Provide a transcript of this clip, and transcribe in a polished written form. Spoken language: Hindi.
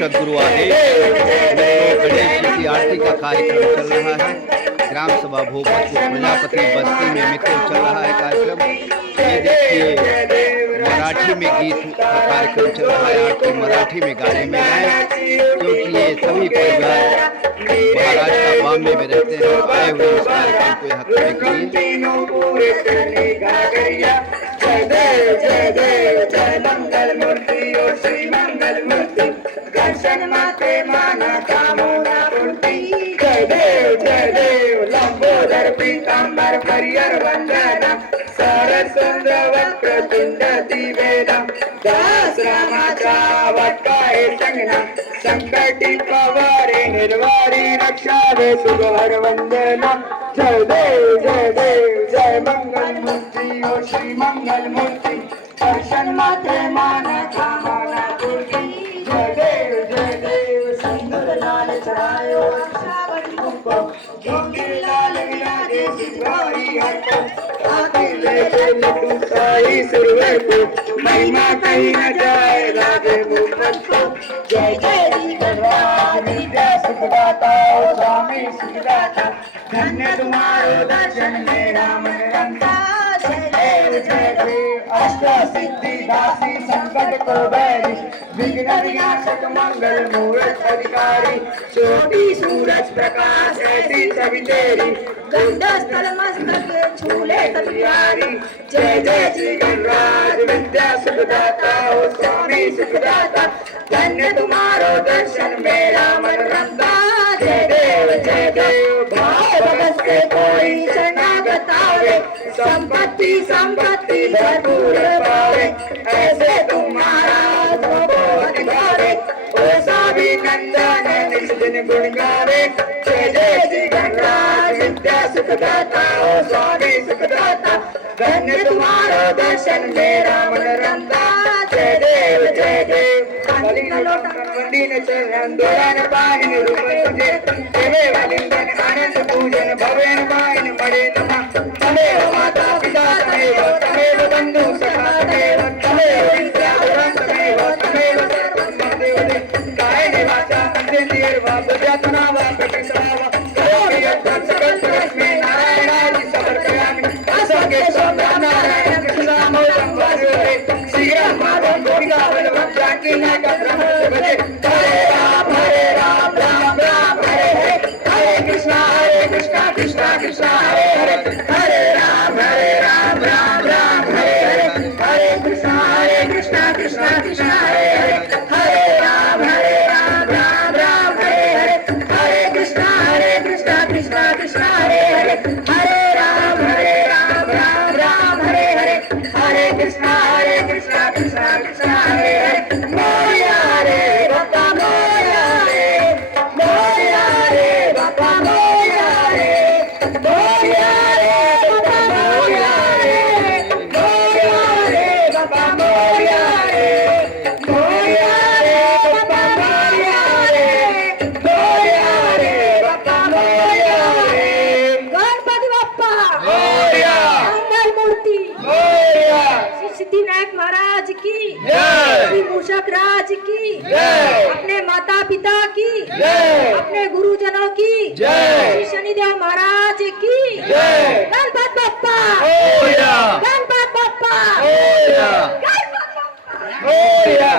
सदगुरु आदेश गणेश जी की आरती का कार्यक्रम चल रहा है। ग्राम सभा भोपतपुर प्रजापति बस्ती में मित्रों चल रहा है कार्यक्रम। ये देखिए मराठी में गीत का कार्यक्रम चल रहा है। आरती मराठी में गाने में है, क्योंकि ये सभी परिवार महाराष्ट्र का बॉम्बे में रहते हैं, आए हुए इस कार्यक्रम को यहाँ करने के लिए। जय देव जय देव जय मंगल मूर्ति ओ श्री मंगल मूर्ति दर्शन माते माना कामना पूर्ति। जय देव लंबोदर पीतांबर परियर वंदना सरसुंद वक्रतुंड दिवेना दास रामाचा वटकाए संगना संकटी पवारे निर्वारी रक्षावे सुगहर वंदना। जय देव जय मंगल मूर्ति ओ श्री मंगल मूर्ति दर्शन माते माना कामना पूर्ति। जय देव सिंदूर लाल चढ़ायो श्रावण मुको जोगिर लाल विराजे सिद्धाई हटो आखिर ले लड्डू साई सुरवर को महिमा कहीं न जाए राधे मुखत को। जय जी गणराज विद्या सुखदाता ओ स्वामी सुखदाता धन्य तुम्हारो दर्शन मेरा मन रंगा। जय देव अष्ट सिद्धि दासी संकट को बैरी विघ्न विनाशक मंगल मूर्त अधिकारी ज्योति सूरज प्रकाश ऐसी छवि तेरी गंगा स्थल मस्तक छूले सबिहारी। जय श्री गणराज विद्या सुखदाता ओ स्वामी सुखदाता धन्य तुम्हारो दर्शन मेरा मन रंगा। जय देव भाव भगत से कोई शरणागतावे संपत्ति संपत्ति भरपूर पावे ऐसे तुम्हारा अधिकारे ओ सभी नंदन निज दिन गुण गावे। जय श्री गणराज विद्या सुखदाता ओ स्वामी सुखदाता धन्य तुम्हारो दर्शन मेरा मन रंगा। जय देव कलिंग लोटन वंदीन चरण दोलन पाहिन रूप तुझे देवे वलिंगन आनंद पूजन भवेन पाहिन मरे नमः। तमेव माता पिता तमेव बंधु सखा तमेव विद्या तमेव सर्वं देवते कायेन वाचा इंद्रियैर्वा बुद्ध्यात्मना वा प्रकृत्या वा करोमि यत्तत् सकलं परस्मै नारायणाय समर्पयामि। असंख्य नारायण कृष्णामोदं वासुदेवे श्रीराम माधव गोपिका वल्लभ जानकी नायक ब्रह्म भजे। हरे राम राम राम हरे हरे हरे कृष्णा कृष्णा कृष्णा हरे हरे हरे राम राम राम हरे हरे हरे कृष्णा कृष्णा कृष्णा हरे हरे हरे राम राम राम हरे हरे हरे कृष्णा कृष्णा कृष्णा हरे हरे हरे राम राम हरे हरे हरे कृष्णा कृष्णा कृष्णा हरे हरे। मोया रे बापा मोया रे बापा मोया रे मोया रे बापा मोया रे बापा मोया रे मोया रे बापा मोया रे बापा मोया रे। गणपती बाप्पा मोरया मंगल मूर्ती मोरया श्री सिद्धिविनायक महाराज की जय श्री मूषक राज की जय अपने माता पिता की जय अपने गुरुजनों की जय श्री शनिदेव महाराज की जय। गणपत बाप्पा मोरया गणपत बाप्पा मोरया गणपत बाप्पा मोरया।